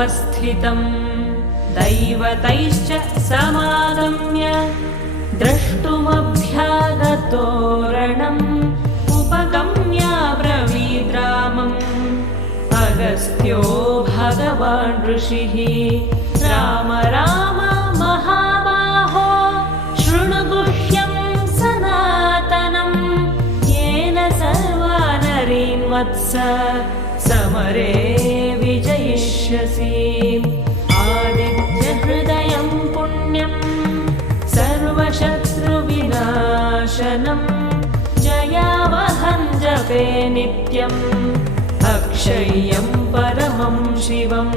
उपस्थितम् दैवतैश्च समागम्य द्रष्टुमभ्यागतोरणम् उपगम्य ब्रवीद्रामम् अगस्त्यो भगवान् ऋषिः राम राम महाबाहो शृणु गुह्यं सनातनम् येन सर्वा नरीन् वत्स समरे विजयिष्यसि आदित्यहृदयं पुण्यं सर्वशत्रुविनाशनम् जयावहं जपे नित्यम् अक्षय्यं परमं शिवम्